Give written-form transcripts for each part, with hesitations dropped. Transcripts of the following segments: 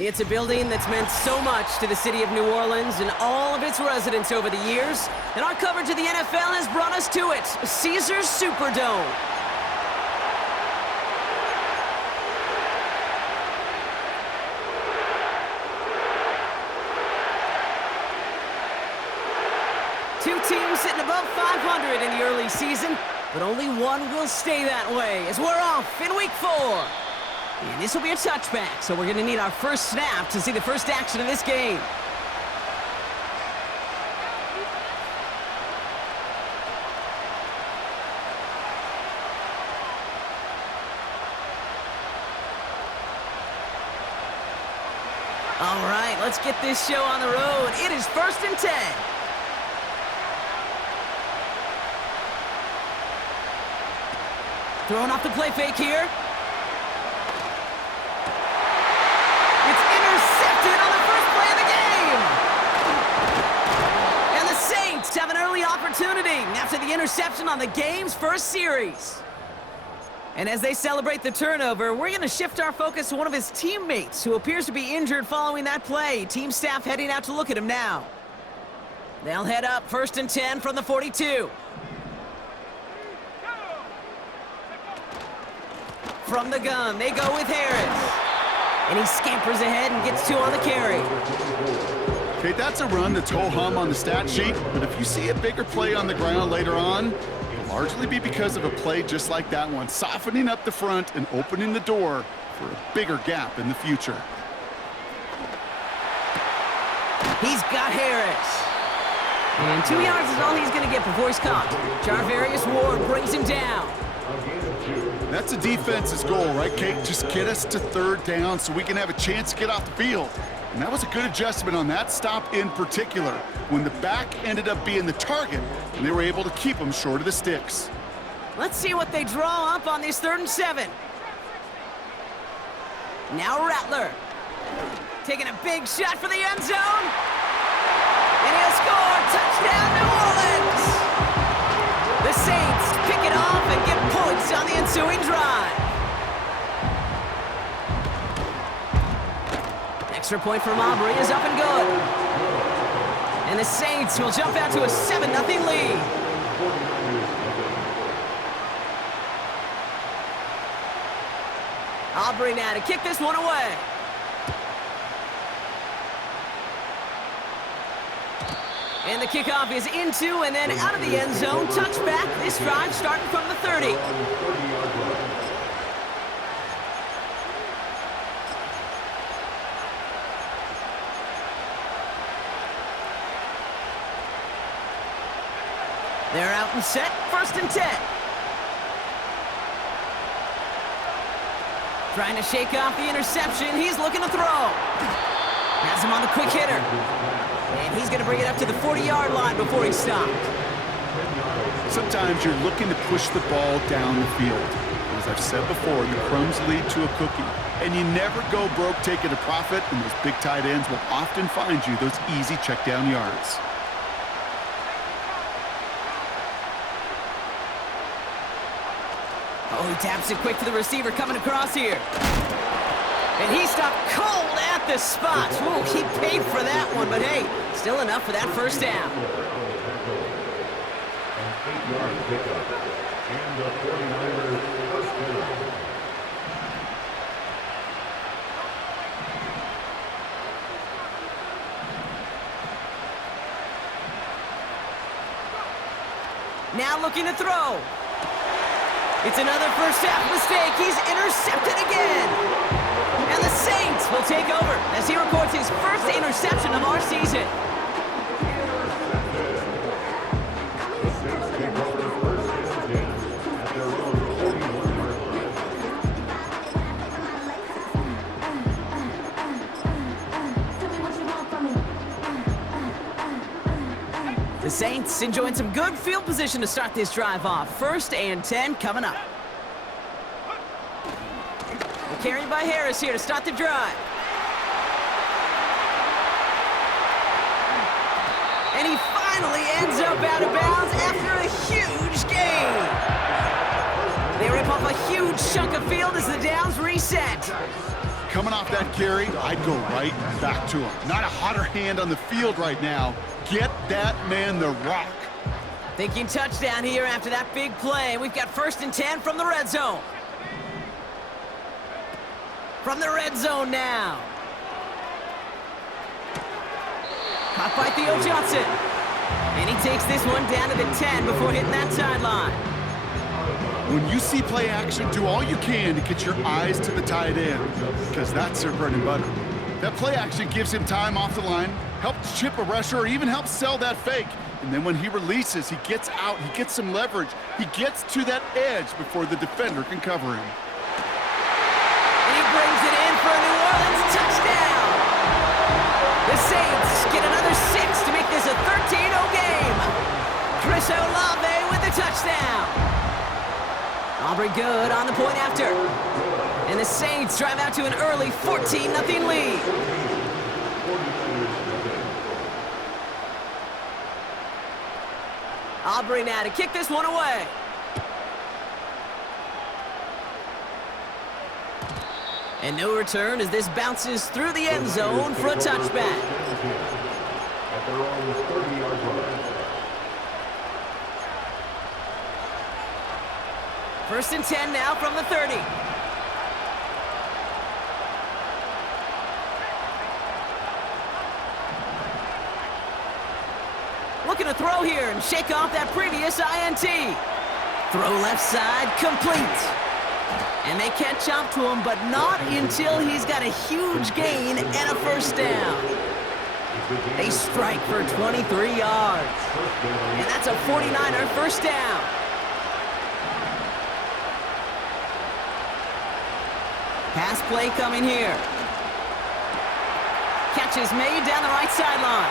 It's a building that's meant so much to the city of New Orleans and all of its residents over the years, and our coverage of the NFL has brought us to it, Caesars Superdome. Two teams sitting above 500 in the early season, but only one will stay that way as we're off in week 4. And this will be a touchback, so we're going to need our first snap to see the first action of this game. All right, let's get this show on the road. It is 1st and 10. Throwing off the play fake here. It's intercepted on the first play of the game. And the Saints have an early opportunity after the interception on the game's first series. And as they celebrate the turnover, we're going to shift our focus to one of his teammates who appears to be injured following that play. Team staff heading out to look at him now. They'll head up 1st and 10 from the 42. From the gun, they go with Harris. And he scampers ahead and gets 2 on the carry. Okay, that's a run that's ho-hum on the stat sheet, but if you see a bigger play on the ground later on, it'll largely be because of a play just like that one, softening up the front and opening the door for a bigger gap in the future. He's got Harris. And 2 yards is all he's going to get before he's caught. Jarvarius Ward brings him down. That's the defense's goal, right, Kate? Just get us to 3rd down so we can have a chance to get off the field. And that was a good adjustment on that stop in particular, when the back ended up being the target, and they were able to keep him short of the sticks. Let's see what they draw up on this 3rd and 7. Now Rattler. Taking a big shot for the end zone. And he'll score. Touchdown, New Orleans! The Saints pick it off and get points on the ensuing drive. Extra point from Aubrey is up and good. And the Saints will jump out to a 7-0 lead. Aubrey now to kick this one away. And the kickoff is into and then out of the end zone. Touchback. This drive starting from the 30. They're out and set. 1st and 10. Trying to shake off the interception. He's looking to throw. Has him on the quick hitter. And he's going to bring it up to the 40-yard line before he's stopped. Sometimes you're looking to push the ball down the field. As I've said before, the crumbs lead to a cookie. And you never go broke taking a profit, and those big tight ends will often find you those easy check-down yards. Oh, he taps it quick to the receiver coming across here. And he stopped cold at the spot. Ooh, he paid for that one, but hey, still enough for that 1st down. Now looking to throw. It's another first half mistake. He's intercepted again. And the Saints will take over as he records his first interception of our season. The Saints enjoying some good field position to start this drive off. 1st and 10 coming up. Carried by Harris here to start the drive. And he finally ends up out of bounds after a huge gain. They rip off a huge chunk of field as the downs reset. Coming off that carry, I'd go right back to him. Not a hotter hand on the field right now. Get that man the rock. Thinking touchdown here after that big play. We've got 1st and 10 from the red zone. From the red zone now. Caught by Theo Johnson. And he takes this one down to the 10 before hitting that sideline. When you see play action, do all you can to get your eyes to the tight end, because that's their bread and butter. That play action gives him time off the line, helps chip a rusher, or even helps sell that fake. And then when he releases, he gets out, he gets some leverage. He gets to that edge before the defender can cover him. And he brings it in for a New Orleans touchdown. The Saints get another 6 to make this a 13-0 game. Chris Olave with the touchdown. Aubrey good on the point after. And the Saints drive out to an early 14-0 lead. Aubrey now to kick this one away. And no return as this bounces through the end zone for a touchback. At their own 30-yard line. 1st and 10 now from the 30. Looking to throw here and shake off that previous INT. Throw left side, complete. And they catch up to him, but not until he's got a huge gain and a 1st down. They strike for 23 yards. And that's a 49er 1st down. Pass play coming here. Catch is made down the right sideline.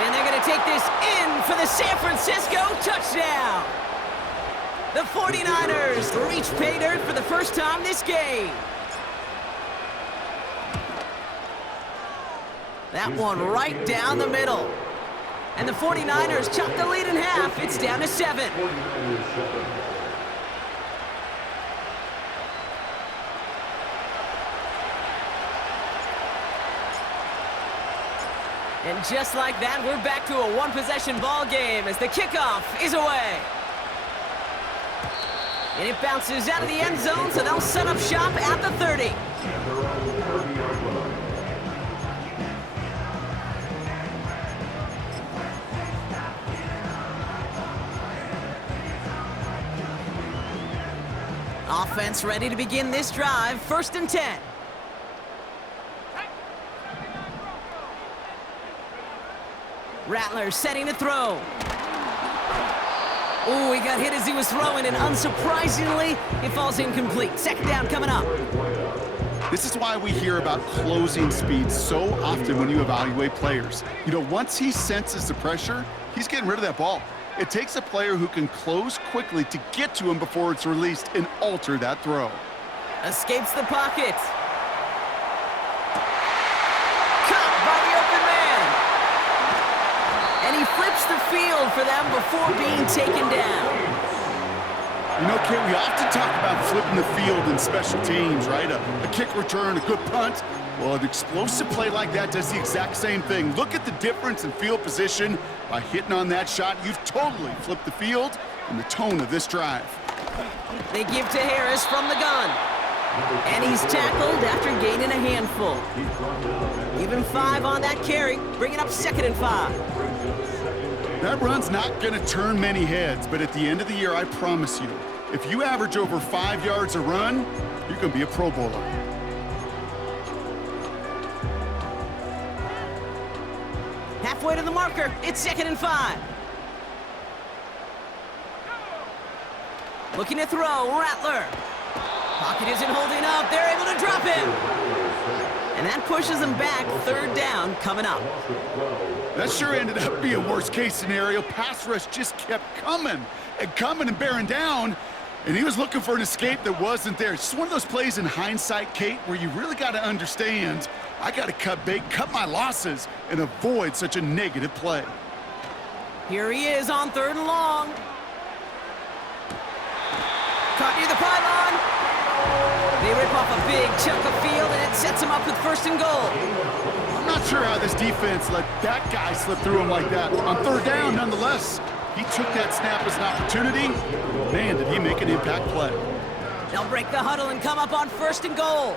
And they're going to take this in for the San Francisco touchdown. The 49ers reach pay dirt for the first time this game. That one right down the middle. And the 49ers chop the lead in half. It's down to 7. And just like that, we're back to a one-possession ball game as the kickoff is away. And it bounces out of the end zone, so they'll set up shop at the 30. Offense ready to begin this drive. 1st and 10. Rattler setting to throw. Oh, he got hit as he was throwing, and unsurprisingly, it falls incomplete. 2nd down coming up. This is why we hear about closing speed so often when you evaluate players. You know, once he senses the pressure, he's getting rid of that ball. It takes a player who can close quickly to get to him before it's released and alter that throw. Escapes the pocket. Caught by the open man. And he flips the field for them before being taken down. You know, Kate, we often talk about flipping the field in special teams, right? A kick return, a good punt. Well, an explosive play like that does the exact same thing. Look at the difference in field position. By hitting on that shot, you've totally flipped the field and the tone of this drive. They give to Harris from the gun. And he's tackled after gaining a handful. Even 5 on that carry, bringing up 2nd and 5. That run's not going to turn many heads, but at the end of the year, I promise you, if you average over 5 yards a run, you're going to be a Pro Bowler. Halfway to the marker, it's 2nd and 5. Looking to throw, Rattler. Pocket isn't holding up, they're able to drop him. And that pushes them back, 3rd down coming up. That sure ended up being a worst-case scenario. Pass rush just kept coming and bearing down, and he was looking for an escape that wasn't there. It's just one of those plays in hindsight, Kate, where you really got to understand, I got to cut bait, cut my losses, and avoid such a negative play. Here he is on 3rd and long. Caught near the pylon. They rip off a big chunk of field, and it sets him up with first and goal. I'm not sure how this defense let that guy slip through him like that. On third down, nonetheless, he took that snap as an opportunity. Man, did he make an impact play. They'll break the huddle and come up on first and goal.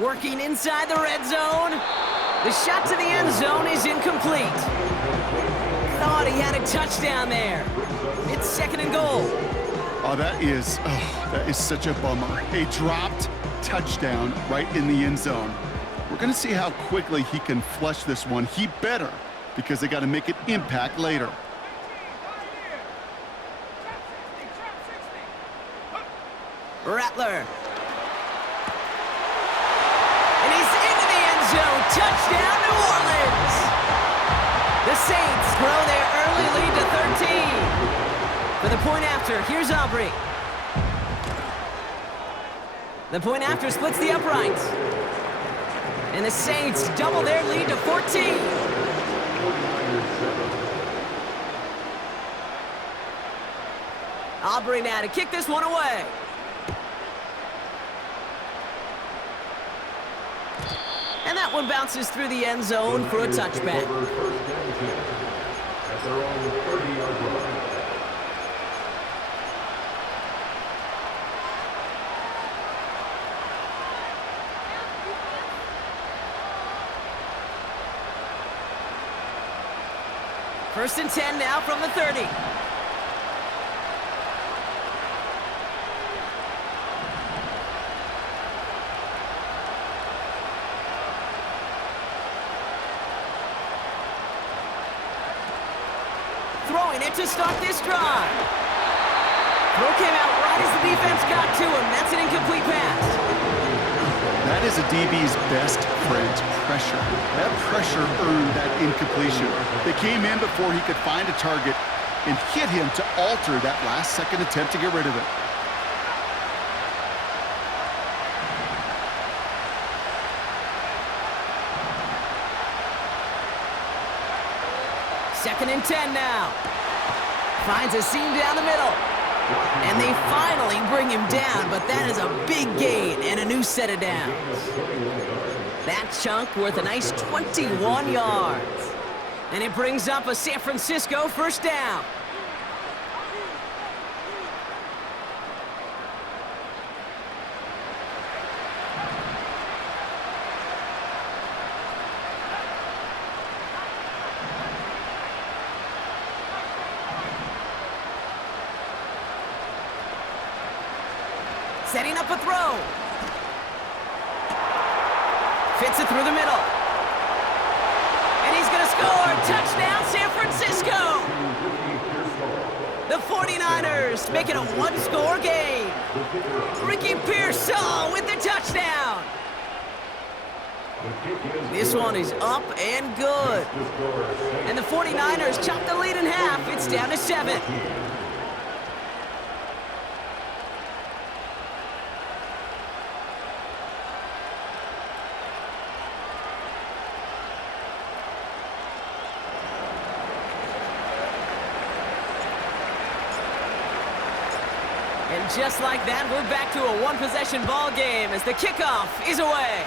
Working inside the red zone. The shot to the end zone is incomplete. Thought he had a touchdown there. It's second and goal. Oh, that is such a bummer. A dropped touchdown right in the end zone. We're going to see how quickly he can flush this one. He better, because they got to make an impact later. Rattler. And he's into the end zone. Touchdown, New Orleans. The Saints grow their early lead to 13. For the point after, here's Aubrey. The point after splits the uprights. And the Saints double their lead to 14. Aubrey now to kick this one away. And that one bounces through the end zone for a touchback. At their own 30-yard line. First and 10 now from the 30. Throwing it to start this drive. Throw came out right as the defense got to him. That's an incomplete pass. That is a DB's best friend, pressure. That pressure earned that incompletion. They came in before he could find a target and hit him to alter that last-second attempt to get rid of it. Second and 10 now. Finds a seam down the middle. And they finally bring him down, but that is a big gain and a new set of downs. That chunk worth a nice 21 yards. And it brings up a San Francisco first down. Setting up a throw. Fits it through the middle. And he's going to score. Touchdown, San Francisco. The 49ers make it a one-score game. Ricky Pearsall with the touchdown. This one is up and good. And the 49ers chop the lead in half. It's down to 7. And just like that, we're back to a one-possession ball game as the kickoff is away.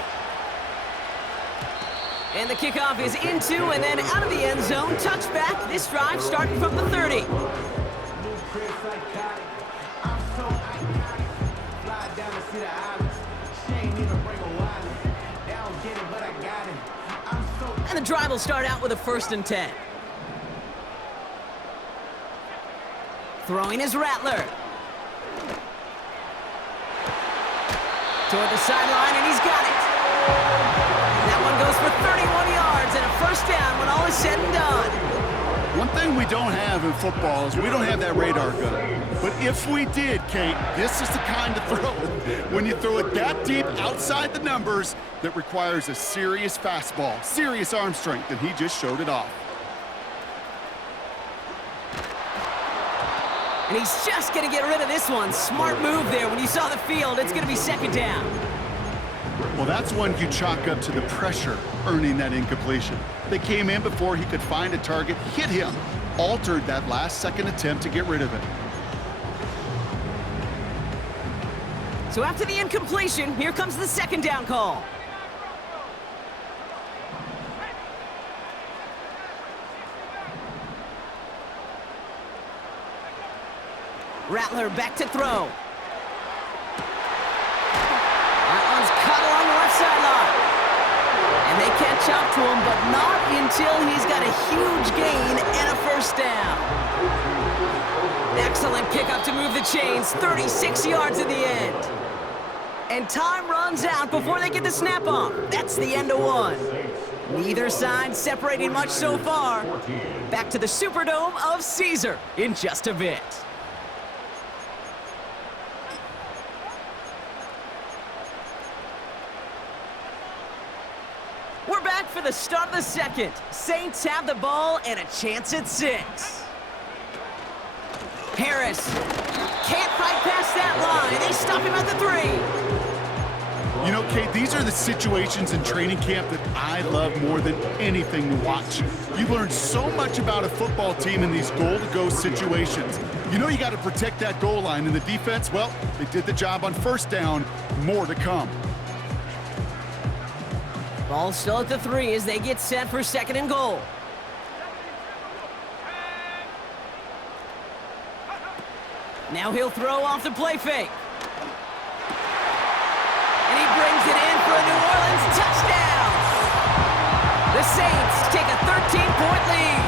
And the kickoff is into and then out of the end zone. Touchback, this drive starting from the 30. And the drive will start out with a first and 10. Throwing is Rattler. Toward the sideline, and he's got it. That one goes for 31 yards and a first down when all is said and done. One thing we don't have in football is we don't have that radar gun. But if we did, Kate, this is the kind of throw, when you throw it that deep outside the numbers, that requires a serious fastball, serious arm strength, and he just showed it off. And he's just going to get rid of this one. Smart move there when you saw the field. It's going to be second down. Well, that's one you chalk up to the pressure earning that incompletion. They came in before he could find a target, hit him, altered that last-second attempt to get rid of it. So after the incompletion, here comes the second down call. Rattler back to throw. That one's cut along the left sideline. And they catch up to him, but not until he's got a huge gain and a first down. Excellent pickup to move the chains, 36 yards at the end. And time runs out before they get the snap off. That's the end of one. Neither side separating much so far. Back to the Superdome of Caesar in just a bit. We're back for the start of the second. Saints have the ball and a chance at 6. Harris can't fight past that line. They stop him at the 3. You know, Kate, these are the situations in training camp that I love more than anything to watch. You learn so much about a football team in these goal-to-go situations. You know you got to protect that goal line, and the defense, well, they did the job on first down. More to come. Ball still at the 3 as they get set for second and goal. Now he'll throw off the play fake. And he brings it in for a New Orleans touchdown. The Saints take a 13-point lead.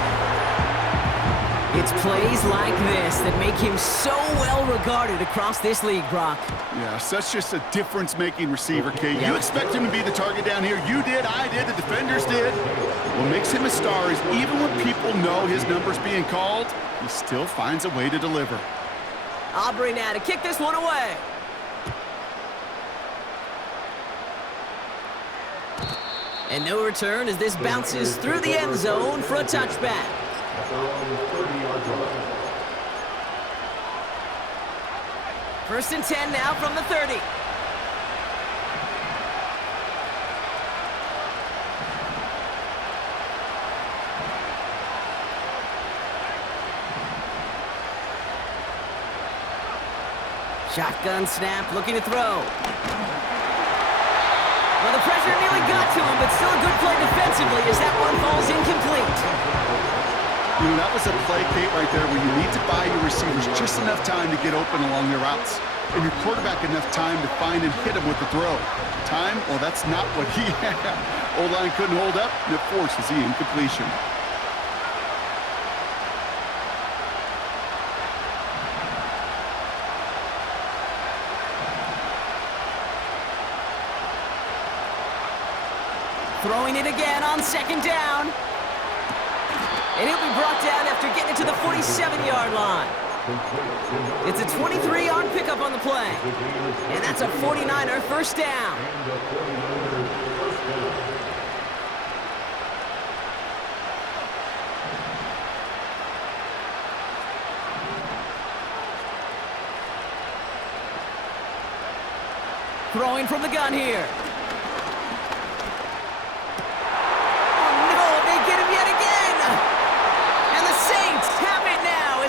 It's plays like this that make him so well regarded across this league, Brock. Yeah, such just a difference-making receiver, Kate. You expect him to be the target down here. You did, I did, the defenders did. What makes him a star is even when people know his number's being called, he still finds a way to deliver. Aubrey now to kick this one away. And no return as this bounces through the end zone for a touchback. First and 10 now from the 30. Shotgun snap, looking to throw. Well, the pressure nearly got to him, but still a good play defensively as that one falls incomplete. You know, that was a play, Kate, right there where you need to buy your receivers just enough time to get open along their routes, and your quarterback enough time to find and hit him with the throw. Time, well, that's not what he had. O-line couldn't hold up, and it forces the incompletion. Throwing it again on second down. And he'll be brought down after getting it to the 47-yard line. It's a 23-yard pickup on the play. And that's a 49er first down. Throwing from the gun here.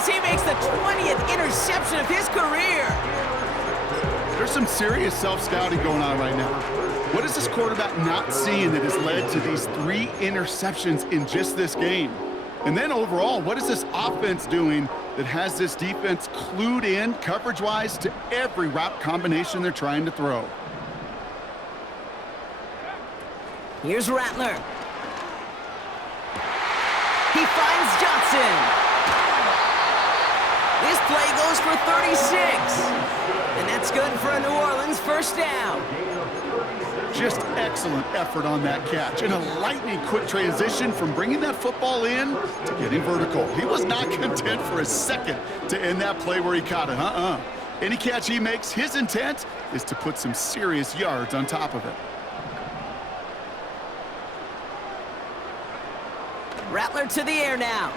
He makes the 20th interception of his career. There's some serious self-scouting going on right now. What is this quarterback not seeing that has led to these 3 interceptions in just this game? And then overall, what is this offense doing that has this defense clued in coverage-wise to every route combination they're trying to throw? Here's Rattler. He finds Johnson. This play goes for 36. And that's good for a New Orleans first down. Just excellent effort on that catch. And a lightning-quick transition from bringing that football in to getting vertical. He was not content for a second to end that play where he caught it. Any catch he makes, his intent is to put some serious yards on top of it. Rattler to the air now.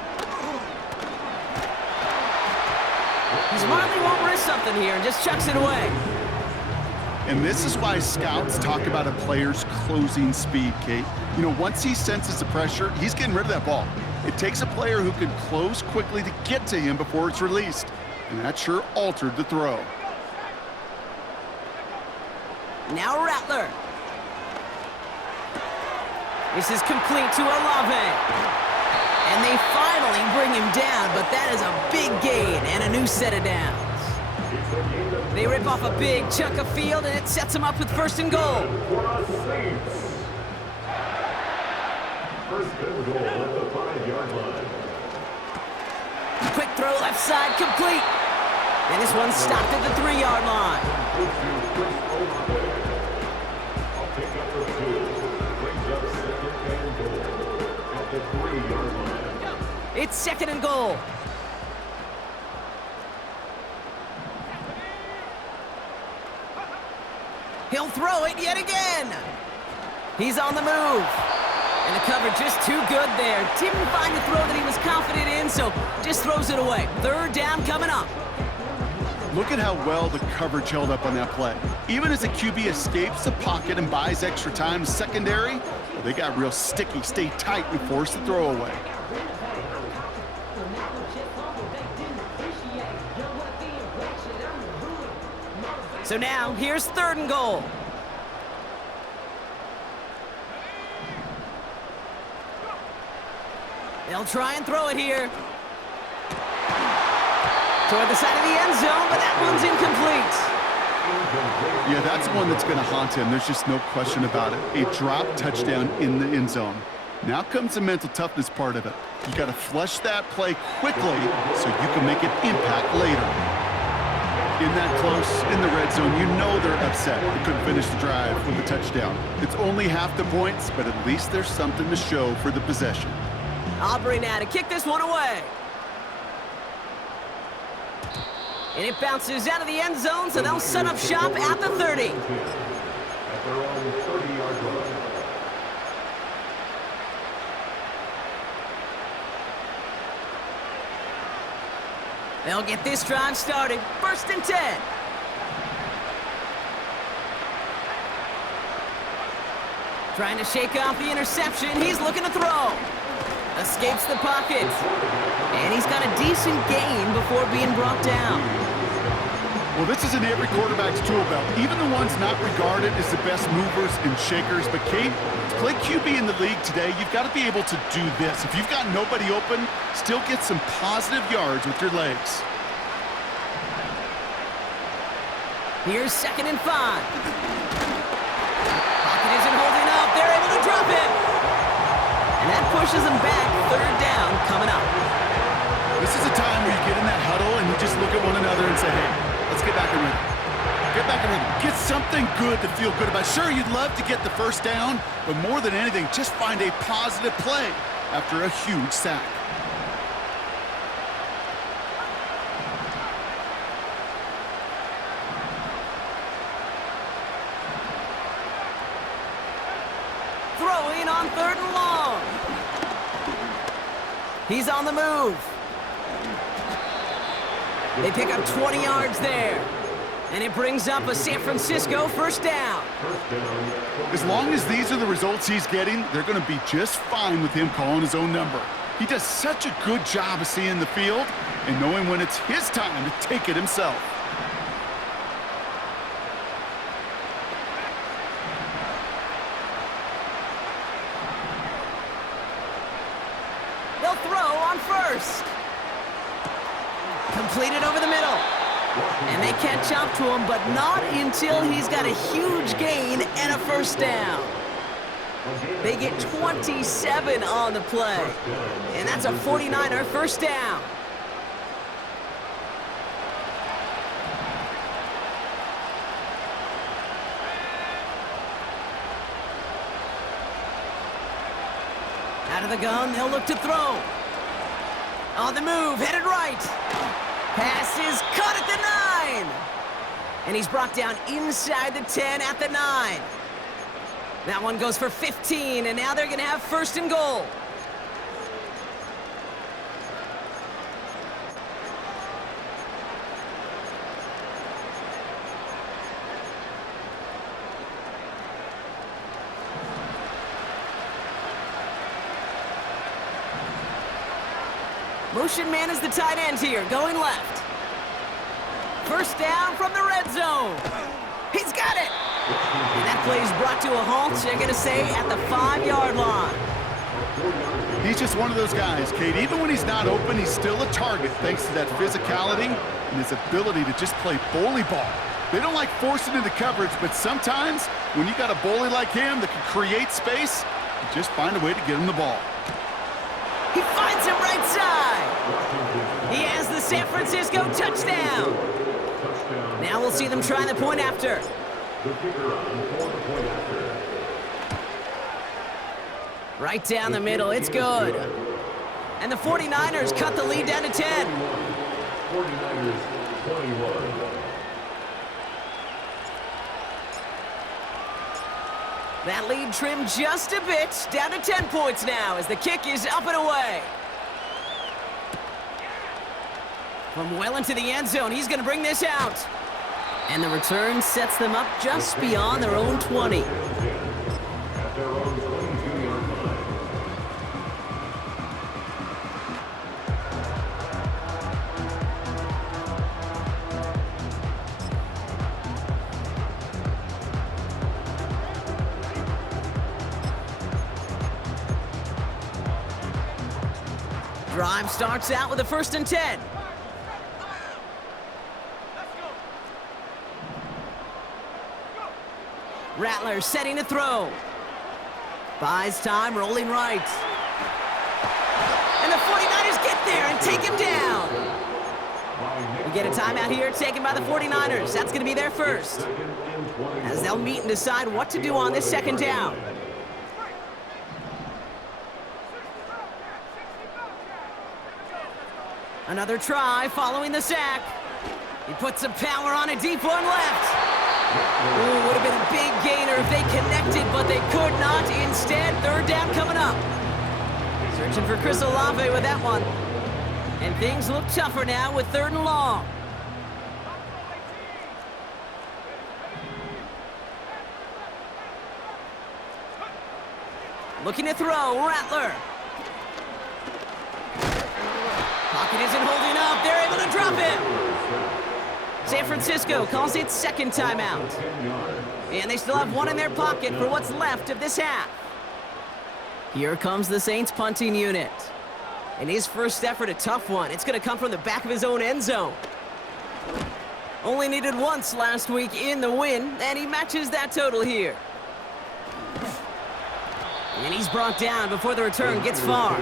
He smartly won't risk something here and just chucks it away. And this is why scouts talk about a player's closing speed, Kate. You know, once he senses the pressure, he's getting rid of that ball. It takes a player who can close quickly to get to him before it's released. And that sure altered the throw. Now Rattler. This is complete to Olave. And they finally bring him down, but that is a big gain and a new set of downs. They rip off a big chunk of field, and it sets them up with 1st and goal. First and goal at the 5-yard line. Quick throw left side, complete. And this one stopped at the 3-yard line. I'll pick up the 2. Brings up 2nd and goal at the 3-yard line. It's 2nd and goal. He'll throw it yet again. He's on the move. And the cover just too good there. Didn't find the throw that he was confident in, so just throws it away. 3rd down coming up. Look at how well the coverage held up on that play. Even as the QB escapes the pocket and buys extra time secondary, they got real sticky, stay tight, and force the throw away. So now, here's 3rd and goal. They'll try and throw it here. Toward the side of the end zone, but that one's incomplete. Yeah, that's one that's going to haunt him. There's just no question about it. A drop touchdown in the end zone. Now comes the mental toughness part of it. You got to flush that play quickly so you can make an impact later. In that close, in the red zone, you know they're upset. They couldn't finish the drive with a touchdown. It's only half the points, but at least there's something to show for the possession. Aubrey now to kick this one away. And it bounces out of the end zone, so they'll set up shop at the 30. At their own 30-yard line. They'll get this drive started. 1st and 10. Trying to shake off the interception. He's looking to throw. Escapes the pocket. And he's got a decent gain before being brought down. Well, this is in every quarterback's tool belt, even the ones not regarded as the best movers and shakers. But, Kate, to play QB in the league today, you've got to be able to do this. If you've got nobody open, still get some positive yards with your legs. Here's 2nd and 5. Pocket isn't holding up. They're able to drop it. And that pushes them back. 3rd down coming up. This is a time where you get in that huddle and you just look at one another and say, hey, let's get back in rhythm. Get back in rhythm. Get something good to feel good about. Sure, you'd love to get the 1st down, but more than anything, just find a positive play after a huge sack. Throwing on 3rd and long. He's on the move. They pick up 20 yards there. And it brings up a San Francisco 1st down. As long as these are the results he's getting, they're going to be just fine with him calling his own number. He does such a good job of seeing the field and knowing when it's his time to take it himself. They'll throw on 1st. Completed over the middle. And they catch up to him, but not until he's got a huge gain and a 1st down. They get 27 on the play. And that's a 49er 1st down. Out of the gun, they'll look to throw. On the move, headed right. Pass is caught at the 9. And he's brought down inside the 10 at the 9. That one goes for 15, and now they're going to have 1st and goal. Motion man is the tight end here, going left. First down from the red zone. He's got it! And that play is brought to a halt, you're going to say, at the 5-yard line. He's just one of those guys, Kate. Even when he's not open, he's still a target thanks to that physicality and his ability to just play bully ball. They don't like forcing into coverage, but sometimes when you got a bully like him that can create space, you just find a way to get him the ball. He finds him right side. He has the San Francisco touchdown. Now we'll see them try the point after. Right down the middle, it's good. And the 49ers cut the lead down to 10. 49ers 21. That lead trimmed just a bit, down to 10 points now as the kick is up and away. From well into the end zone, he's going to bring this out. And the return sets them up just beyond their own 20. At their own 22-yard line. Drive starts out with a 1st and 10. Rattler setting to throw. Buys time, rolling right. And the 49ers get there and take him down. We get a timeout here taken by the 49ers. That's going to be their first, as they'll meet and decide what to do on this 2nd down. Another try following the sack. He puts some power on a deep one left. Ooh, would have been a big gainer if they connected, but they could not. Instead, 3rd down coming up. Searching for Chris Olave with that one. And things look tougher now with 3rd and long. Looking to throw, Rattler. Pocket isn't holding up. They're able to drop it. San Francisco calls it 2nd timeout. And they still have one in their pocket for what's left of this half. Here comes the Saints punting unit. And his first effort, a tough one. It's going to come from the back of his own end zone. Only needed once last week in the win, and he matches that total here. And he's brought down before the return gets far.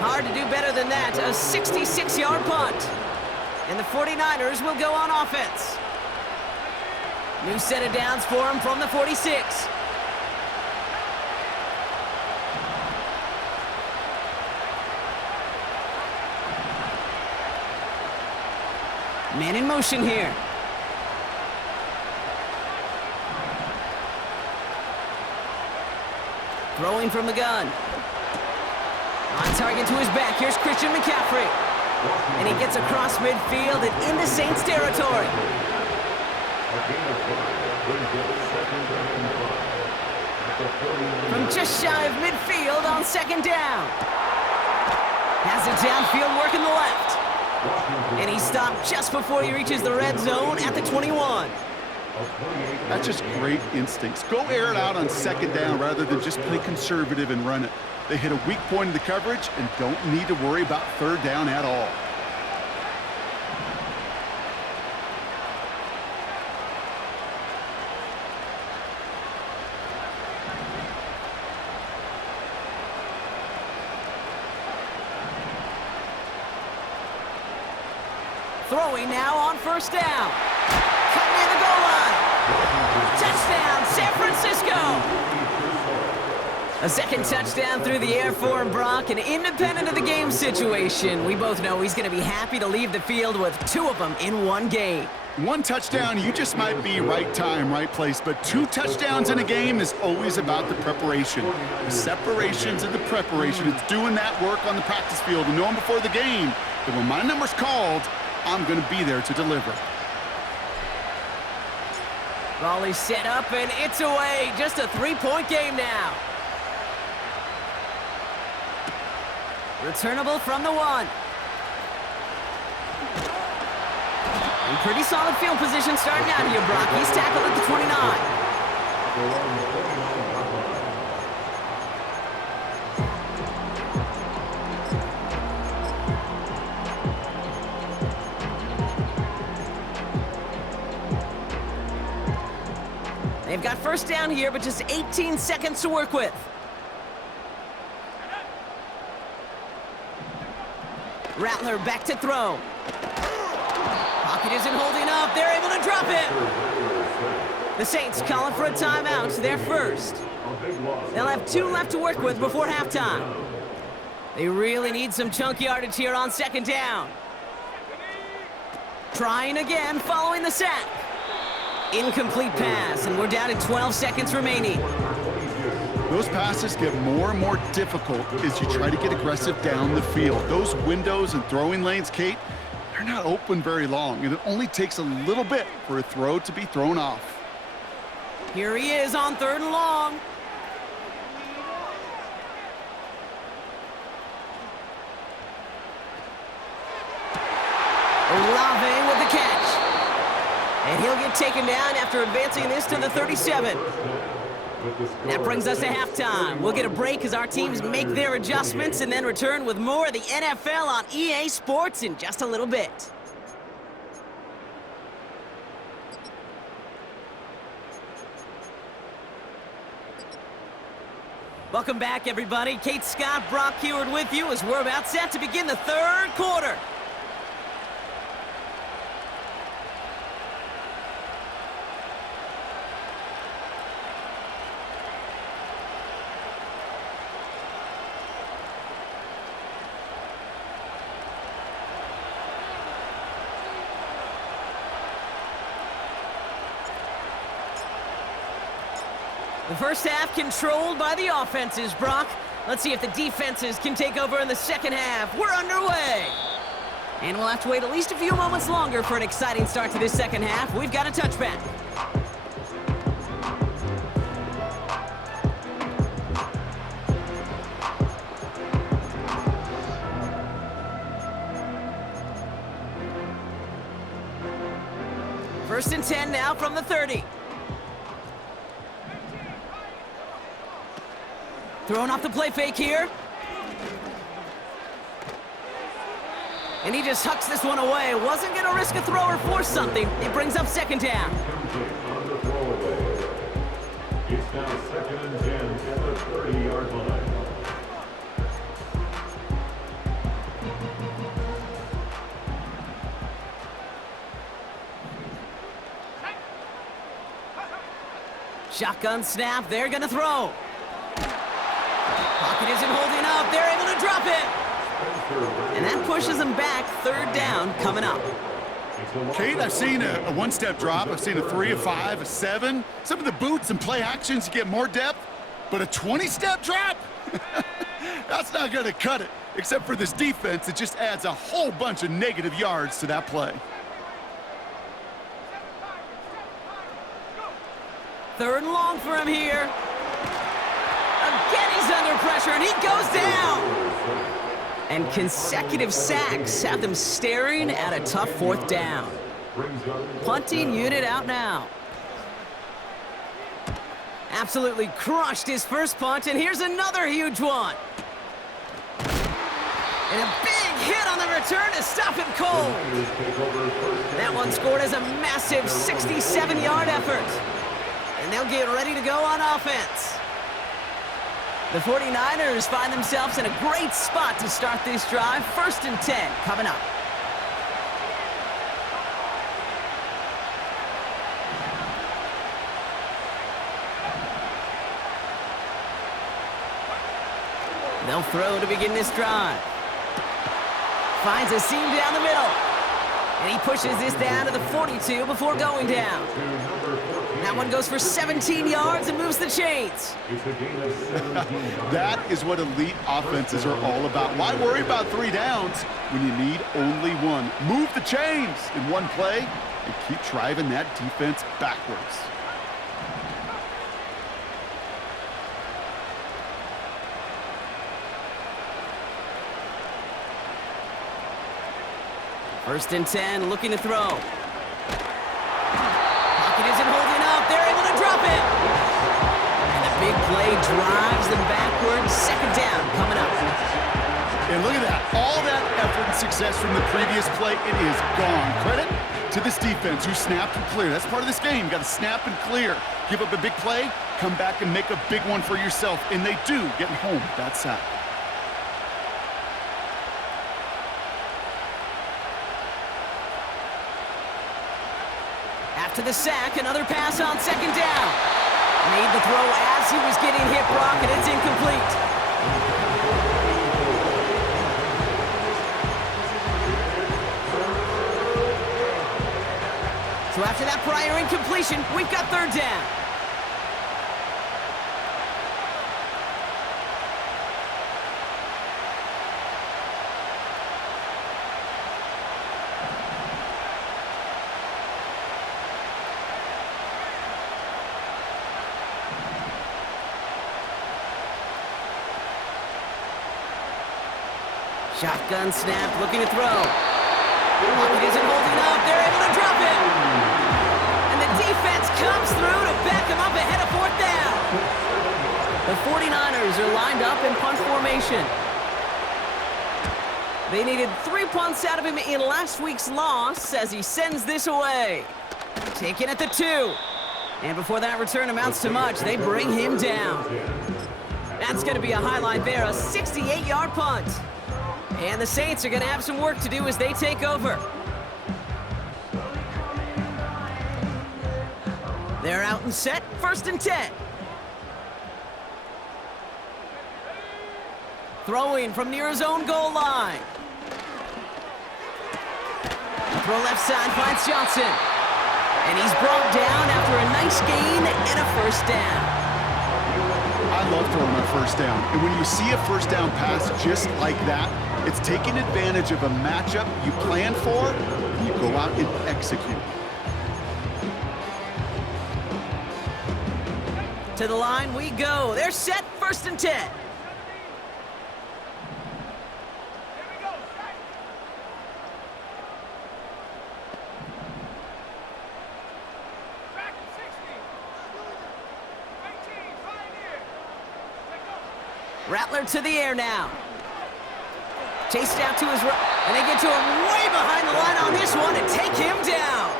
Hard to do better than that, a 66-yard punt. And the 49ers will go on offense. New set of downs for him from the 46. Man in motion here. Throwing from the gun. On target to his back. Here's Christian McCaffrey. And he gets across midfield and into Saints territory. From just shy of midfield on 2nd down. Has it downfield working the left. And he stopped just before he reaches the red zone at the 21. That's just great instincts. Go air it out on 2nd down rather than just play conservative and run it. They hit a weak point in the coverage and don't need to worry about 3rd down at all. Throwing now on 1st down. Cut near the goal line. Touchdown, San Francisco. A 2nd touchdown through the air for him, Brock, and independent of the game situation, we both know he's going to be happy to leave the field with 2 of them in one game. 1 touchdown, you just might be right time, right place, but 2 touchdowns in a game is always about the preparation. The separations and the preparation. It's doing that work on the practice field and knowing before the game that when my number's called, I'm going to be there to deliver. Raleigh set up, and it's away. Just a 3-point game now. Returnable from the 1. In pretty solid field position starting out here, Brock. He's tackled at the 29. They've got first down here, but just 18 seconds to work with. Rattler back to throw. Pocket isn't holding up. They're able to drop it. The Saints calling for a timeout. They're first. They'll have 2 left to work with before halftime. They really need some chunk yardage here on second down. Trying again following the sack. Incomplete pass, and we're down to 12 seconds remaining. Those passes get more and more difficult as you try to get aggressive down the field. Those windows and throwing lanes, Kate, they're not open very long, and it only takes a little bit for a throw to be thrown off. Here he is on 3rd and long. Olave with the catch. And he'll get taken down after advancing this to the 37. That brings us to halftime. We'll get a break as our teams make their adjustments and then return with more of the NFL on EA Sports in just a little bit. Welcome back, everybody. Kate Scott, Brock Heward with you as we're about set to begin the 3rd quarter. The first half controlled by the offenses, Brock. Let's see if the defenses can take over in the second half. We're underway. And we'll have to wait at least a few moments longer for an exciting start to this second half. We've got a touchback. First and 10 now from the 30. Throwing off the play fake here. And he just hucks this one away. Wasn't going to risk a throw or force something. It brings up second down. It's now 2nd and 10 at the 30-yard line. Shotgun snap. They're going to throw. Pocket isn't holding up. They're able to drop it. And that pushes them back. 3rd down coming up. Kate, I've seen a one-step drop. I've seen a 3, a 5, a 7. Some of the boots and play actions, you get more depth. But a 20-step drop? That's not going to cut it. Except for this defense, it just adds a whole bunch of negative yards to that play. 3rd and long for him here. Again, he's under pressure, and he goes down. And consecutive sacks have them staring at a tough 4th down. Punting unit out now. Absolutely crushed his first punt, and here's another huge one. And a big hit on the return to stop him cold. That one scored as a massive 67-yard effort. And they'll get ready to go on offense. The 49ers find themselves in a great spot to start this drive. 1st and 10 coming up. They'll throw to begin this drive. Finds a seam down the middle. And he pushes this down to the 42 before going down. That one goes for 17 yards and moves the chains. That is what elite offenses are all about. Why worry about 3 downs when you need only 1? Move the chains in one play and keep driving that defense backwards. First and 10, looking to throw. Pocket isn't holding up. They're able to drop it. And the big play drives them backwards. Second down coming up. And look at that. All that effort and success from the previous play, it is gone. Credit to this defense who snapped and cleared. That's part of this game. You got to snap and clear. Give up a big play, come back and make a big one for yourself. And they do, getting home with that sack. After the sack, another pass on second down. Made the throw as he was getting hit, Brock, and it's incomplete. So after that prior incompletion, we've got third down. Shotgun snap, looking to throw. Pocket isn't holding up. They're able to drop it. And the defense comes through to back him up ahead of fourth down. The 49ers are lined up in punt formation. They needed 3 punts out of him in last week's loss as he sends this away. Taken at the 2. And before that return amounts to much, they bring him down. That's going to be a highlight there, a 68-yard punt. And the Saints are going to have some work to do as they take over. They're out and set, first and 10. Throwing from near his own goal line. Throw left side finds Johnson. And he's brought down after a nice gain and a first down. I love throwing on first down. And when you see a first down pass just like that, it's taking advantage of a matchup you planned for, and you go out and execute. To the line we go. They're set, first and 10. Rattler to the air now. Chased out to his right, and they get to him way behind the line on this one and take him down.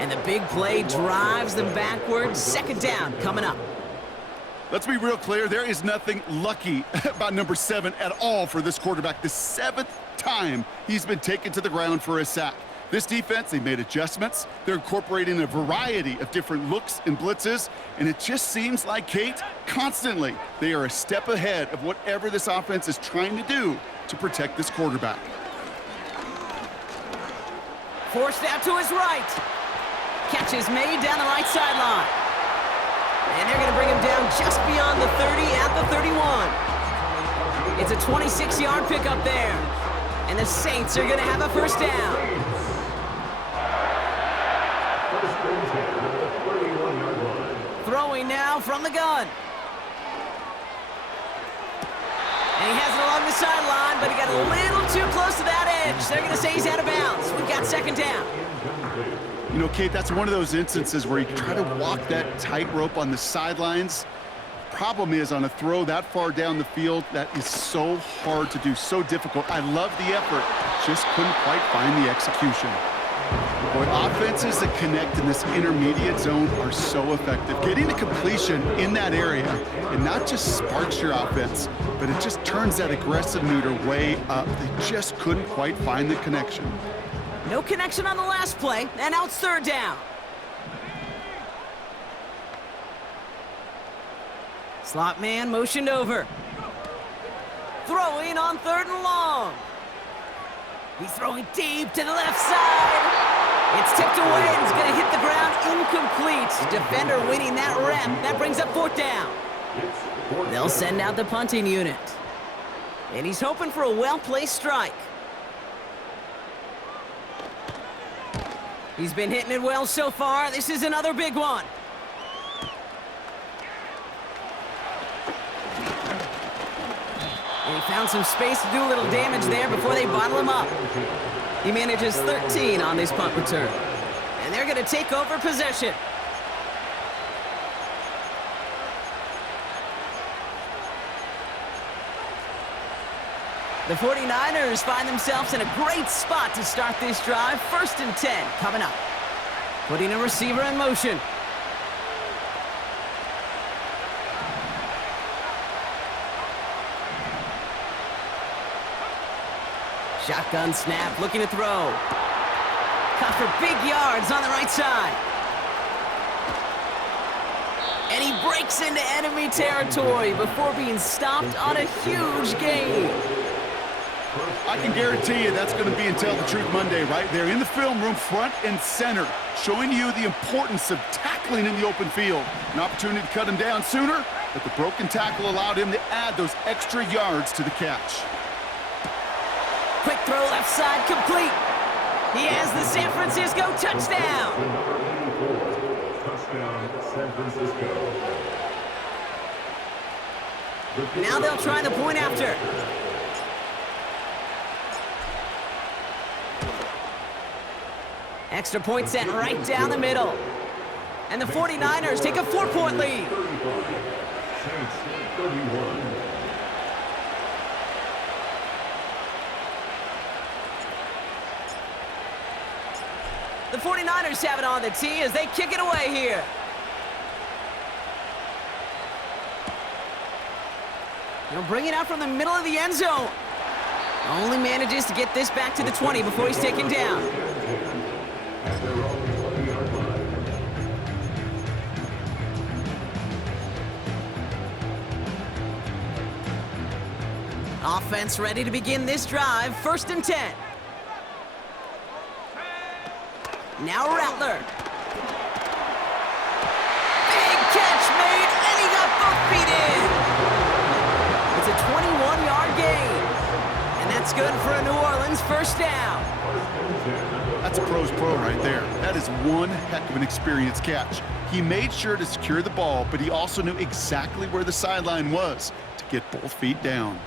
And the big play drives them backwards. Second down coming up. Let's be real clear. There is nothing lucky about number 7 at all for this quarterback. The 7th time he's been taken to the ground for a sack. This defense, they made adjustments. They're incorporating a variety of different looks and blitzes, and it just seems like, Kate, constantly they are a step ahead of whatever this offense is trying to do to protect this quarterback. Forced out to his right. Catch is made down the right sideline. And they're going to bring him down just beyond the 30 at the 31. It's a 26-yard pickup there. And the Saints are going to have a first down. Throwing now from the gun. And he has it along the sideline, but he got a little too close to that edge. They're going to say he's out of bounds. We've got second down. You know, Kate, that's one of those instances where you try to walk that tightrope on the sidelines. Problem is, on a throw that far down the field, that is so hard to do, so difficult. I love the effort, just couldn't quite find the execution. Boy, offenses that connect in this intermediate zone are so effective. Getting the completion in that area, it not just sparks your offense, but it just turns that aggressive meter way up. They just couldn't quite find the connection. No connection on the last play, and now it's third down. Slot man motioned over. Throwing on third and long. He's throwing deep to the left side. It's tipped away and it's going to hit the ground incomplete. Defender winning that rep. That brings up fourth down. They'll send out the punting unit. And he's hoping for a well-placed strike. He's been hitting it well so far. This is another big one. And he found some space to do a little damage there before they bottle him up. He manages 13 on this punt return. And they're going to take over possession. The 49ers find themselves in a great spot to start this drive. 1st and 10 coming up. Putting a receiver in motion. Shotgun snap, looking to throw. Caught for big yards on the right side. And he breaks into enemy territory before being stopped on a huge gain. I can guarantee you that's going to be Tell the Truth Monday right there in the film room, front and center, showing you the importance of tackling in the open field. An opportunity to cut him down sooner, but the broken tackle allowed him to add those extra yards to the catch. Quick throw left side, complete. He has the San Francisco touchdown. Touchdown, San Francisco. Now they'll try the point after. Extra point sent right down the middle. And the 49ers take a 4-point lead. 35, Saints 31. The 49ers have it on the tee as they kick it away here. He'll bring it out from the middle of the end zone. Only manages to get this back to the 20 before he's taken down. At their own 20-yard line. Offense ready to begin this drive. 1st and 10. Now Rattler. Big catch made, and he got both feet in. It's a 21-yard gain. And that's good for a New Orleans 1st down. That's a pro's pro right there. That is one heck of an experienced catch. He made sure to secure the ball, but he also knew exactly where the sideline was to get both feet down.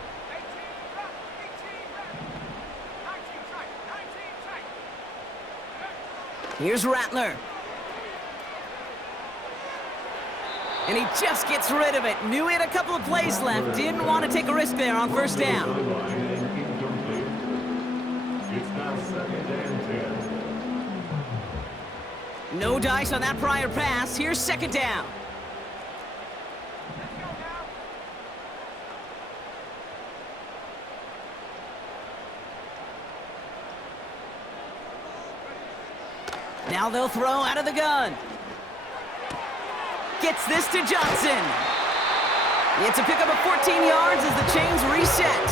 Here's Rattler. And he just gets rid of it. Knew he had a couple of plays left. Didn't want to take a risk there on 1st down. It's now 2nd and 10. No dice on that prior pass. Here's 2nd down. Now they'll throw out of the gun. Gets this to Johnson. It's a pickup of 14 yards as the chains reset.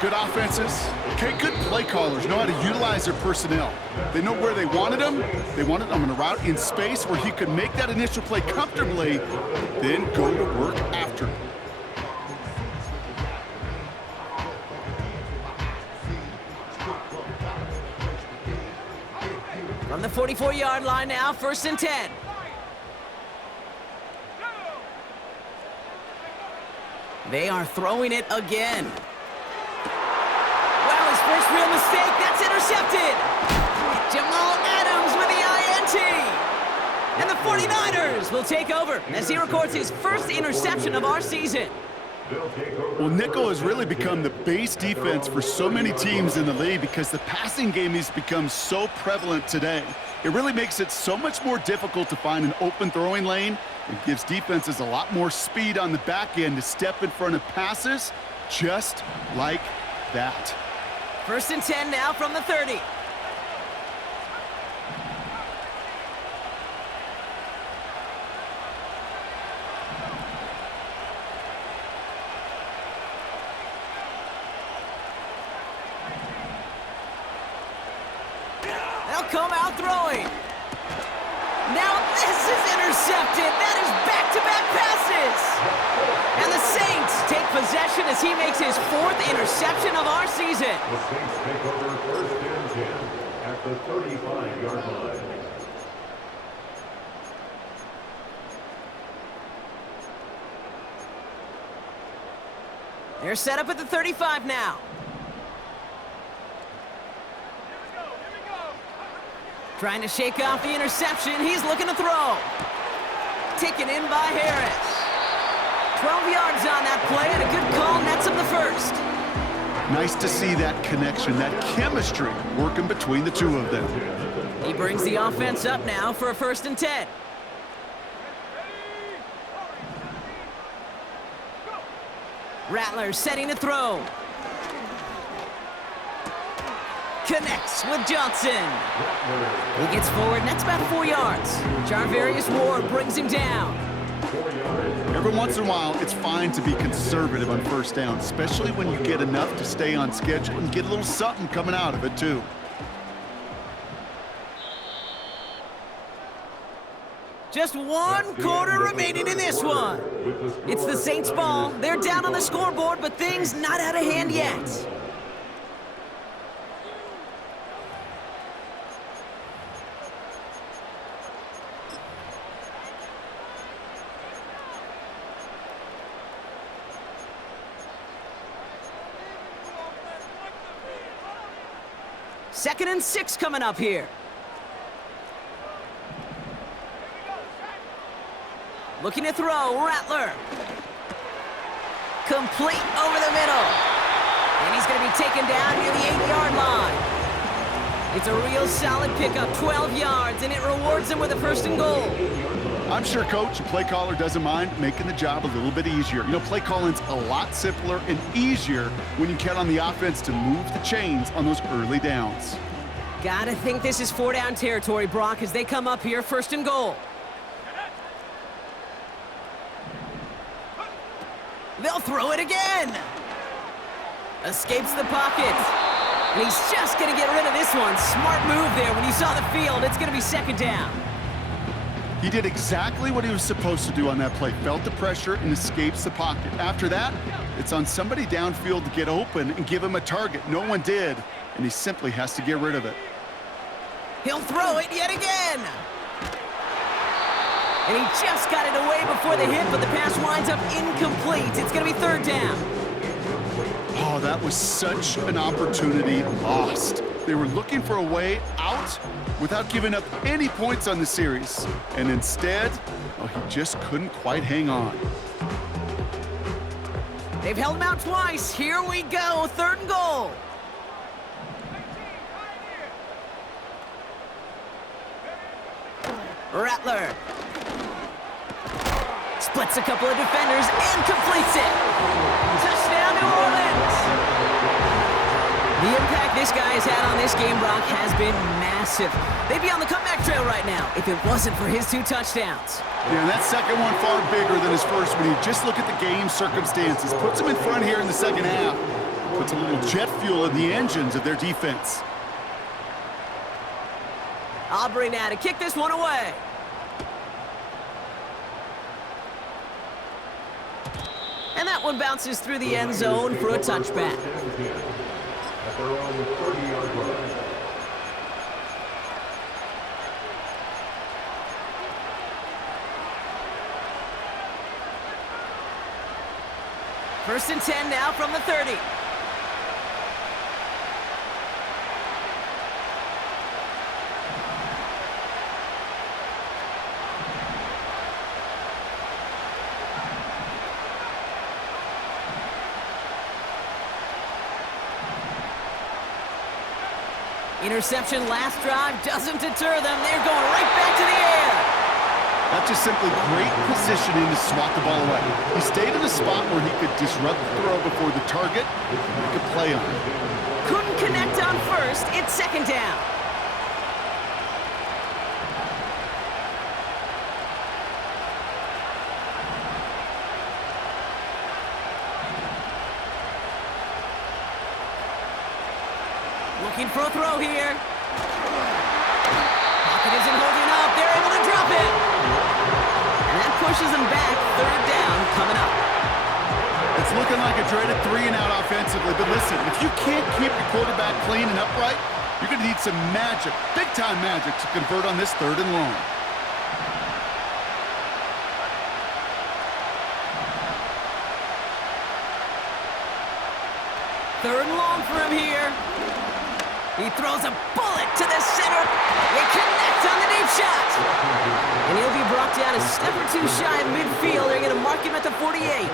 Good offenses. Okay, good play callers know how to utilize their personnel. They know where they wanted them. They wanted them on a route in space where he could make that initial play comfortably, then go to work after. From the 44-yard line now, 1st and 10. They are throwing it again. Well, his first real mistake, that's intercepted. Jamal Adams with the INT. And the 49ers will take over as he records his first interception of our season. Well, nickel has really become the base defense for so many teams in the league because the passing game has become so prevalent today. It really makes it so much more difficult to find an open throwing lane. It gives defenses a lot more speed on the back end to step in front of passes just like that. 1st and 10 now from the 30. They'll come out throwing. Now this is intercepted. That is back-to-back passes. And the Saints take possession as he makes his 4th interception of our season. The Saints take over 1st and 10 at the 35-yard line. They're set up at the 35 now. Trying to shake off the interception. He's looking to throw. Taken in by Harris. 12 yards on that play, and a good call nets him the first. Nice to see that connection, that chemistry working between the two of them. He brings the offense up now for a 1st and 10. Rattler setting to throw. Connects with Johnson. He gets forward, and that's about 4 yards. Jarvarius Ward brings him down. Every once in a while, it's fine to be conservative on 1st down, especially when you get enough to stay on schedule and get a little something coming out of it, too. Just 1 quarter remaining in this one. It's the Saints' ball. They're down on the scoreboard, but things not out of hand yet. Second and 6 coming up here. Looking to throw, Rattler. Complete over the middle. And he's going to be taken down near the 8-yard line. It's a real solid pickup, 12 yards, and it rewards him with a 1st and goal. I'm sure Coach and play caller doesn't mind making the job a little bit easier. You know, play calling's a lot simpler and easier when you count on the offense to move the chains on those early downs. Gotta think this is 4-down territory, Brock, as they come up here, 1st and goal. They'll throw it again. Escapes the pocket. And he's just gonna get rid of this one. Smart move there. When you saw the field, it's gonna be 2nd down. He did exactly what he was supposed to do on that play. Felt the pressure and escapes the pocket. After that, it's on somebody downfield to get open and give him a target. No one did, and he simply has to get rid of it. He'll throw it yet again. And he just got it away before the hit, but the pass winds up incomplete. It's going to be 3rd down. Oh, that was such an opportunity lost. They were looking for a way out without giving up any points on the series. And instead, oh, he just couldn't quite hang on. They've held him out twice. Here we go, 3rd and goal. Rattler. Splits a couple of defenders and completes it. Touchdown, New Orleans. The impact this guy has had on this game, Brock, has been massive. They'd be on the comeback trail right now if it wasn't for his 2 touchdowns. Yeah, and that second one far bigger than his first when you just look at the game circumstances. Puts him in front here in the 2nd half. Puts a little jet fuel in the engines of their defense. Aubrey now to kick this one away. And that one bounces through the end zone for a touchback. At their own 30-yard line. First and 10 now from the 30. Interception last drive doesn't deter them. They're going right back to the air. That's just simply great positioning to swat the ball away. He stayed in a spot where he could disrupt the throw before the target and make a play on it. Couldn't connect on first. It's 2nd down. Looking for a throw here. Pocket isn't holding up. They're able to drop it. And that pushes them back. 3rd down coming up. It's looking like a dreaded 3-and-out offensively, but listen, if you can't keep your quarterback clean and upright, you're going to need some magic, big-time magic, to convert on this 3rd and long. Third and long for him here. He throws a bullet to the center. It connects on the deep shot. And he'll be brought down a step or two shy of midfield. They're going to mark him at the 48.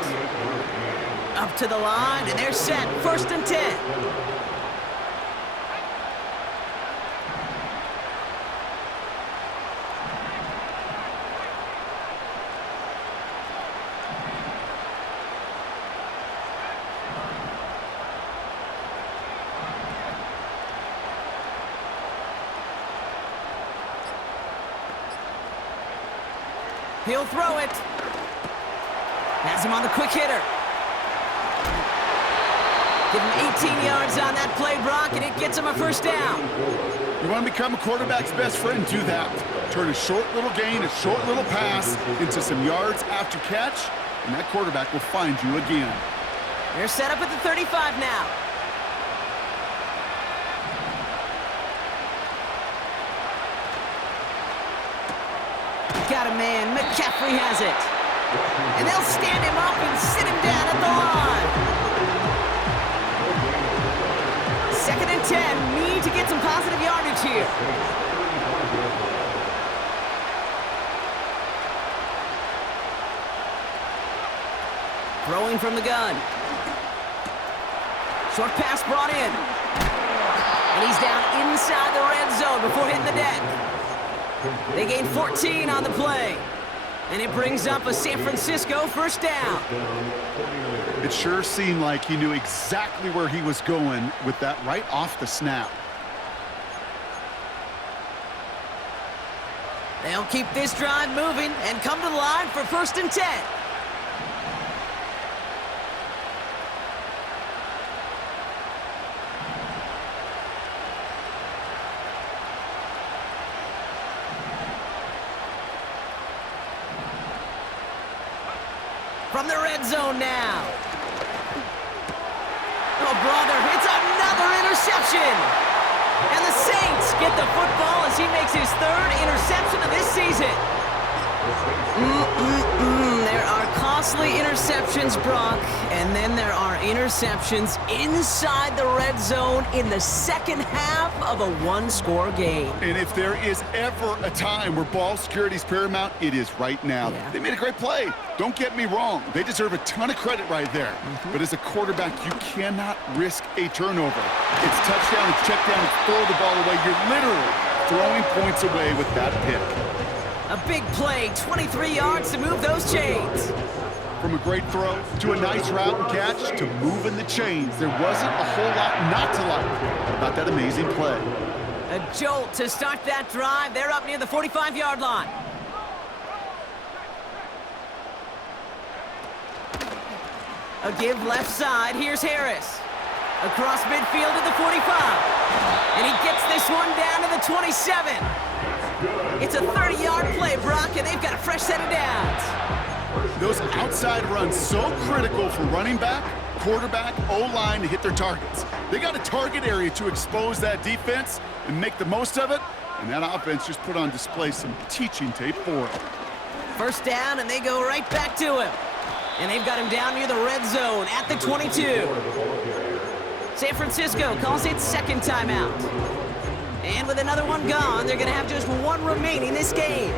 Up to the line, and they're set. 1st and 10. He'll throw it. Has him on the quick hitter. Give him 18 yards on that play, Brock, and it gets him a 1st down. You want to become a quarterback's best friend, do that. Turn a short little gain, a short little pass into some yards after catch, and that quarterback will find you again. They're set up at the 35 now. Got a man. McCaffrey has it. And they'll stand him up and sit him down at the line. 2nd and 10. Need to get some positive yardage here. Throwing from the gun. Short pass brought in. And he's down inside the red zone before hitting the deck. They gain 14 on the play. And it brings up a San Francisco 1st down. It sure seemed like he knew exactly where he was going with that right off the snap. They'll keep this drive moving and come to the line for 1st and 10. From the red zone now. Oh, brother, it's another interception. And the Saints get the football as he makes his 3rd interception of this season. There are costly interceptions, Brock, and then there are interceptions inside the red zone in the 2nd half of a 1-score game. And if there is ever a time where ball security is paramount, it is right now. Yeah. They made a great play. Don't get me wrong. They deserve a ton of credit right there. But as a quarterback, you cannot risk a turnover. It's touchdown, it's check down, it's throw the ball away. You're literally throwing points away with that pick. A big play, 23 yards to move those chains. From a great throw to a nice route and catch to moving the chains, there wasn't a whole lot not to like about that amazing play. A jolt to start that drive. They're up near the 45-yard line. A give left side. Here's Harris. Across midfield to the 45. And he gets this one down to the 27. It's a 30-yard play, Brock, and they've got a fresh set of downs. Those outside runs so critical for running back, quarterback, O-line to hit their targets. They got a target area to expose that defense and make the most of it, and that offense just put on display some teaching tape for it. 1st down, and they go right back to him. And they've got him down near the red zone at the 22. San Francisco calls it 2nd timeout. And with another one gone, they're going to have just 1 remaining this game.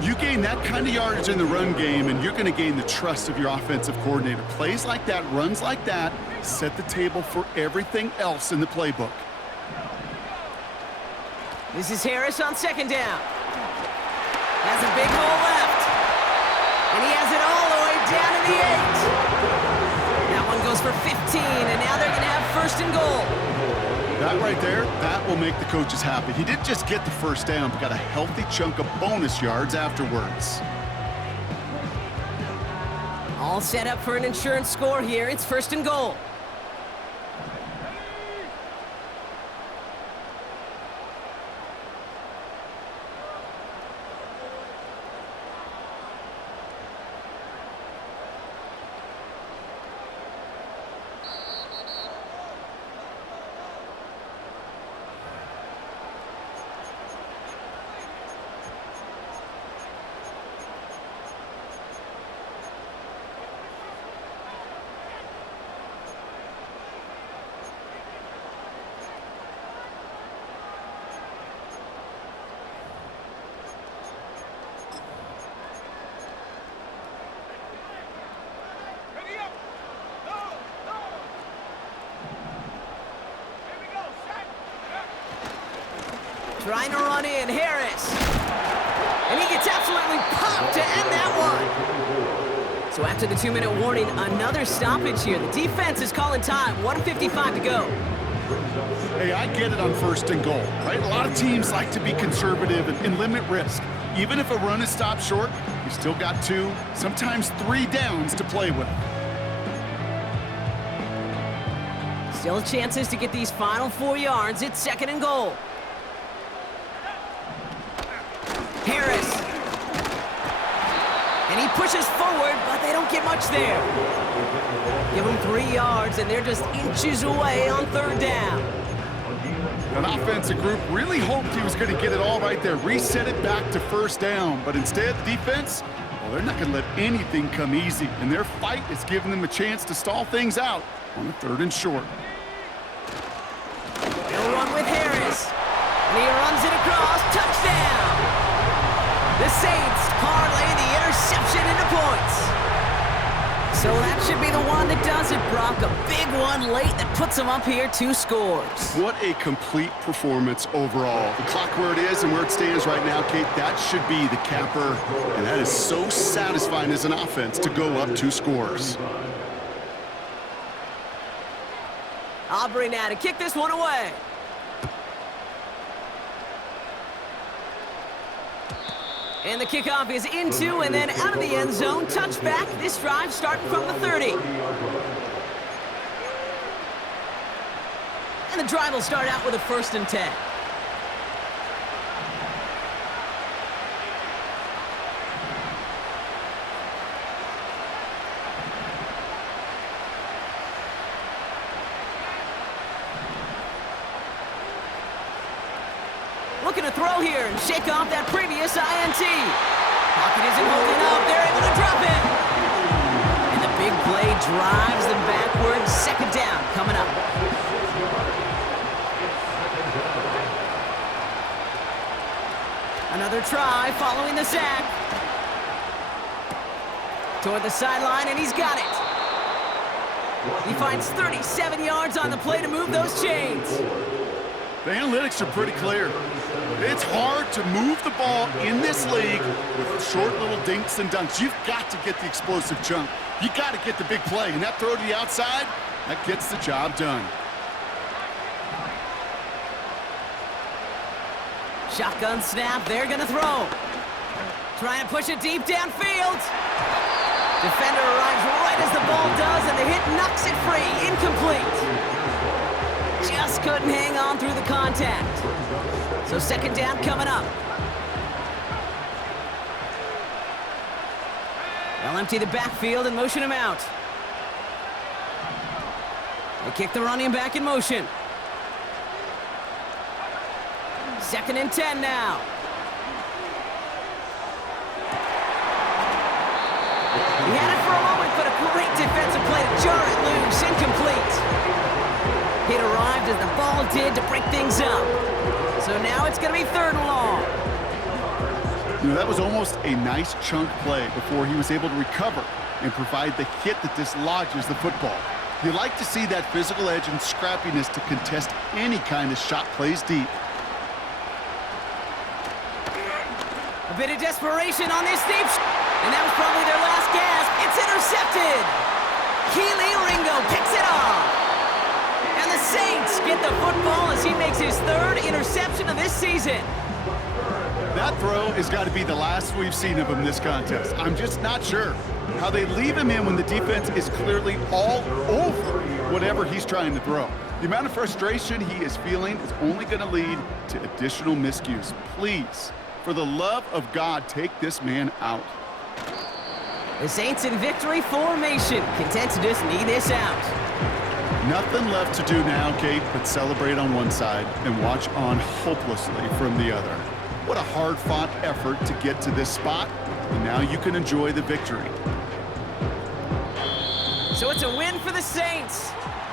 You gain that kind of yardage in the run game, and you're going to gain the trust of your offensive coordinator. Plays like that, runs like that, set the table for everything else in the playbook. This is Harris on 2nd down. Has a big hole left. And he has it all the way down to the 8. That one goes for 15, and now they're going to have 1st and goal. That right there, that will make the coaches happy. He didn't just get the 1st down, but got a healthy chunk of bonus yards afterwards. All set up for an insurance score here. It's 1st and goal. Trying to run in, Harris. And he gets absolutely popped to end that one. So after the 2-minute warning, another stoppage here. The defense is calling time. 1:55 to go. Hey, I get it on 1st and goal, right? A lot of teams like to be conservative and limit risk. Even if a run is stopped short, you still got 2, sometimes 3 downs to play with. Still chances to get these final 4 yards. It's 2nd and goal. Harris. And he pushes forward, but they don't get much there. Give them 3 yards, and they're just inches away on 3rd down. An offensive group really hoped he was going to get it all right there, reset it back to 1st down. But instead, the defense, well, they're not going to let anything come easy. And their fight is giving them a chance to stall things out on the 3rd and short. They'll run with Harris. And he runs it across. Touchdown! The Saints parlay the interception into points. So that should be the one that does it, Brock. A big one late that puts them up here 2 scores. What a complete performance overall. The clock where it is and where it stands right now, Kate, that should be the capper. And that is so satisfying as an offense to go up 2 scores. Aubrey now to kick this one away. And the kickoff is into and then out of the end zone. Touchback. This drive starting from the 30. And the drive will start out with a 1st and 10. Looking to throw here and shake off that previous INT. Pocket isn't holding up. They're able to drop it. And the big play drives them backwards. 2nd down coming up. Another try following the sack. Toward the sideline, and he's got it. He finds 37 yards on the play to move those chains. The analytics are pretty clear. It's hard to move the ball in this league with short little dinks and dunks. You've got to get the explosive chunk. You got to get the big play. And that throw to the outside, that gets the job done. Shotgun snap. They're going to throw. Trying to push it deep downfield. Defender arrives right as the ball does, and the hit knocks it free. Incomplete. Just couldn't hang on through the contact. So 2nd down coming up. They'll empty the backfield and motion him out. They kick the running back in motion. 2nd and 10 now. He had it for a moment, but a great defensive play to jar it loose. Incomplete. It arrived as the ball did to break things up. So now it's going to be 3rd and long. You know, that was almost a nice chunk play before he was able to recover and provide the hit that dislodges the football. You like to see that physical edge and scrappiness to contest any kind of shot plays deep. A bit of desperation on this deep and that was probably their last gasp. It's intercepted. Keely Ringo picks it off. And the Saints get the football as he makes his 3rd interception of this season. That throw has got to be the last we've seen of him this contest. I'm just not sure how they leave him in when the defense is clearly all over whatever he's trying to throw. The amount of frustration he is feeling is only going to lead to additional miscues. Please, for the love of God, take this man out. The Saints in victory formation, content to just knee this out. Nothing left to do now, Kate, but celebrate on one side and watch on hopelessly from the other. What a hard-fought effort to get to this spot, and now you can enjoy the victory. So it's a win for the Saints.